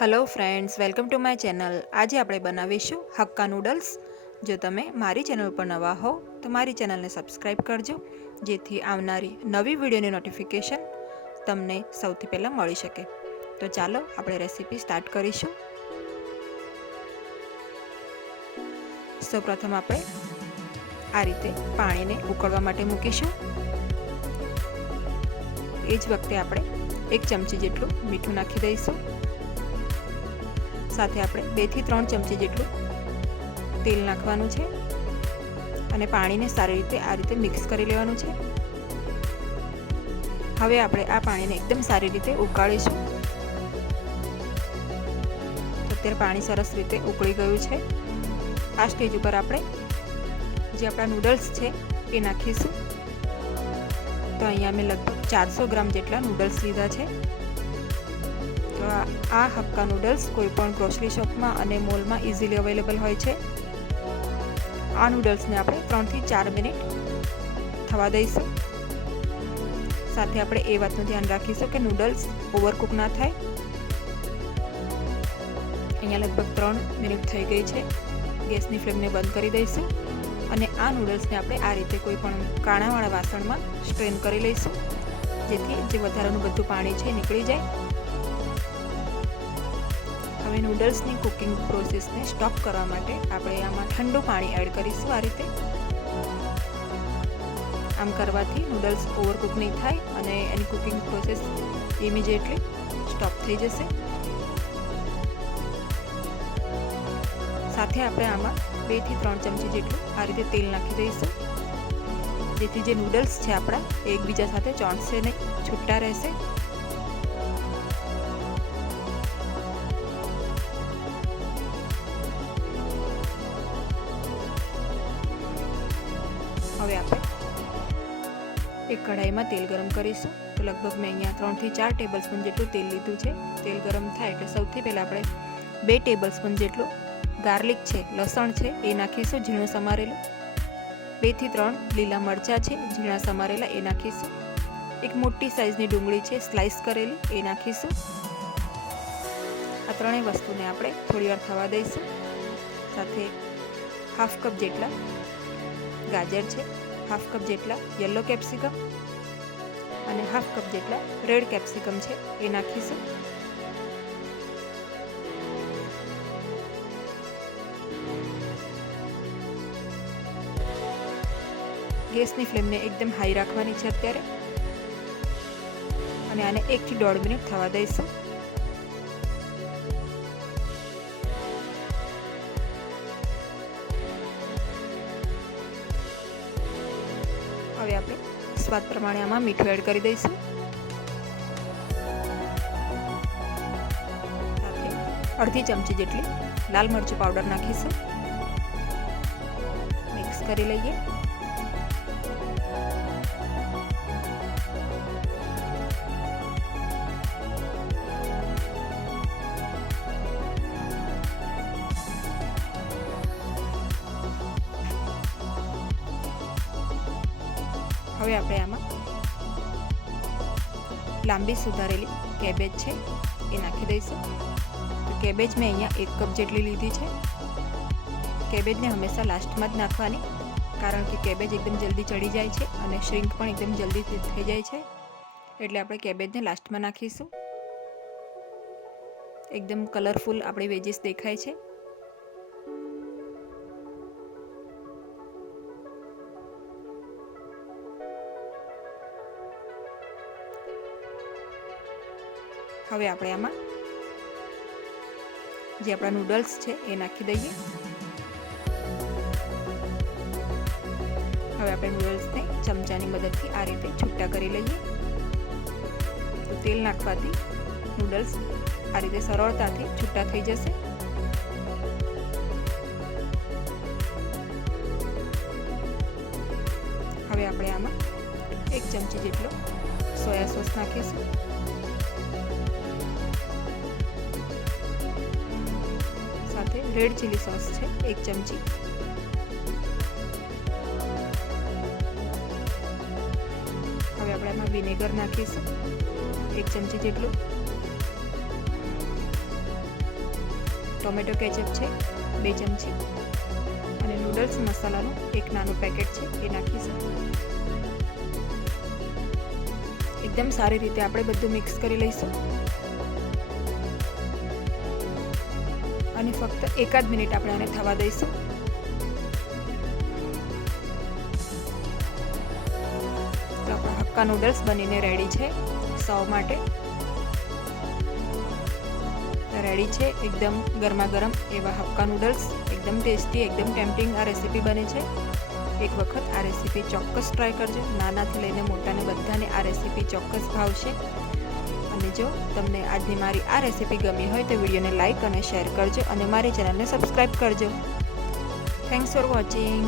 Hello friends welcome to my channel આજે આપણે બનાવીશું હક્કા નૂડલ્સ જો તમે મારી ચેનલ પર નવા હો, તો મારી ચેનલને સબસ્ક્રાઈબ કરજો, જેથી આવનારી નવી વિડીયોની નોટિફિકેશન તમને સૌથી પહેલાં મળી શકે. તો ચાલો આપણે રેસીપી સ્ટાર્ટ કરીશું. સૌપ્રથમ આપણે આ રીતે પાણીને ઉકળવા માટે મૂકીશું. એ જ વખતે આપણે એક ચમચી જેટલું મીઠું નાખી દઈશું. સાથે આપણે બેથી ત્રણ ચમચી જેટલું તેલ નાખવાનું છે અને પાણીને સારી રીતે આ રીતે મિક્સ કરી લેવાનું છે. હવે આપણે આ પાણીને એકદમ સારી રીતે ઉકાળીશું. અત્યારે પાણી સરસ રીતે ઉકળી ગયું છે. આ સ્ટેજ ઉપર આપણે જે આપણા નૂડલ્સ છે એ નાખીશું. તો અહીંયા મેં લગભગ ચારસો ગ્રામ જેટલા નૂડલ્સ લીધા છે. આ હક્કા નૂડલ્સ કોઈ પણ ગ્રોસરી શોપમાં અને મોલમાં ઇઝીલી અવેલેબલ હોય છે. આ નૂડલ્સને આપણે ત્રણથી ચાર મિનિટ થવા દઈશું. સાથે આપણે એ વાતનું ધ્યાન રાખીશું કે નૂડલ્સ ઓવરકુક ના થાય. અહીંયા લગભગ ત્રણ મિનિટ થઈ ગઈ છે. ગેસની ફ્લેમને બંધ કરી દઈશું અને આ નૂડલ્સને આપણે આ રીતે કોઈ પણ કાણાવાળા વાસણમાં સ્ટ્રેન કરી લઈશું, જેથી જે વધારાનું બધું પાણી છે નીકળી જાય. હવે નૂડલ્સની કુકિંગ પ્રોસેસને સ્ટોપ કરવા માટે આપણે આમાં ઠંડુ પાણી એડ કરીશું આ રીતે. આમ કરવાથી નૂડલ્સ ઓવરકુક નહીં થાય અને એની કુકિંગ પ્રોસેસ ઇમિડિયેટલી સ્ટોપ થઈ જશે. સાથે આપણે આમાં બેથી ત્રણ ચમચી જેટલું આ રીતે તેલ નાખી દઈશું. જેથી જે નૂડલ્સ છે આપણા એકબીજા સાથે ચોંટશે નહીં, છૂટા રહેશે. એક કઢાઈમાં તેલ ગરમ કરીશું. તો લગભગ મેં અહીંયા ત્રણથી ચાર ટેબલ સ્પૂન જેટલું તેલ લીધું છે. તેલ ગરમ થાય એટલે સૌથી પહેલાં આપણે બે ટેબલ સ્પૂન જેટલું ગાર્લિક છે, લસણ છે, એ નાખીશું, ઝીણું સમારેલું. બેથી ત્રણ લીલા મરચાં છે, ઝીણા સમારેલા, એ નાખીશું. એક મોટી સાઇઝની ડુંગળી છે સ્લાઇસ કરેલી, એ નાખીશું. આ ત્રણેય વસ્તુને આપણે થોડી વાર થવા દઈશું. સાથે હાફ કપ જેટલા ગાજર છે હાફ કપ જેટલા યલો કેપ્સિકમ અને હાફ કપ જેટલા રેડ કેપ્સિકમ છે, એ નાખીશું. ગેસની ફ્લેમને એકદમ હાઈ રાખવાની છે અત્યારે. અને આને એકથી દોઢ મિનિટ થવા દઈશું. હવે આપણે સ્વાદ પ્રમાણે આમાં મીઠું એડ કરી દઈશું. અડધી ચમચી જેટલી લાલ મરચું પાવડર નાખીશું. મિક્સ કરી લઈએ. હવે આપણે આમાં લાંબી સુધારેલી કેબેજ છે, એ નાખી દઈશું. કેબેજ મેં અહીંયા એક કપ જેટલી લીધી છે. કેબેજને હંમેશા લાસ્ટમાં જ નાખવાની, કારણ કે કેબેજ એકદમ જલ્દી ચડી જાય છે અને શ્રિંક પણ એકદમ જલ્દી થઈ જાય છે. એટલે આપણે કેબેજને લાસ્ટમાં નાખીશું. એકદમ કલરફુલ આપણી વેજીસ દેખાય છે. હવે આપણે આમાં જે આપણા નૂડલ્સ છે એ નાખી દઈએ. હવે આપણે નૂડલ્સને ચમચાની મદદથી આ રીતે છૂટા કરી લઈએ. તો તેલ નાખવાથી નૂડલ્સ આ રીતે સરળતાથી છૂટા થઈ જશે. હવે આપણે આમાં એક ચમચી જેટલો સોયા સોસ નાખીશું. રેડ ચીલી સોસ છે, એક ચમચી. હવે આપણે એમાં વિનેગર નાખીશું, એક ચમચી જેટલું. ટોમેટો કેચઅપ છે, બે ચમચી. અને નૂડલ્સ મસાલાનું એક નાનું પેકેટ છે, એ નાખીશું. એકદમ સારી રીતે આપણે બધું મિક્સ કરી લઈશું. અને ફક્ત એકાદ મિનિટ આપણે આને થવા દઈશું. તો આપણા હક્કા નૂડલ્સ બનીને રેડી છે સર્વ માટે. રેડી છે એકદમ ગરમા ગરમ એવા હક્કા નૂડલ્સ એકદમ ટેસ્ટી એકદમ ટેમ્પટિંગ આ રેસીપી બને છે. એક વખત આ રેસીપી ચોક્કસ ટ્રાય કરજો. નાનાથી લઈને મોટાને બધાને આ રેસીપી ચોક્કસ ભાવશે. અને જો તમને આજની મારી આ રેસીપી ગમી હોય તો વિડીયોને લાઇક અને શેર કરજો અને મારી ચેનલને સબસ્ક્રાઈબ કરજો. Thanks for watching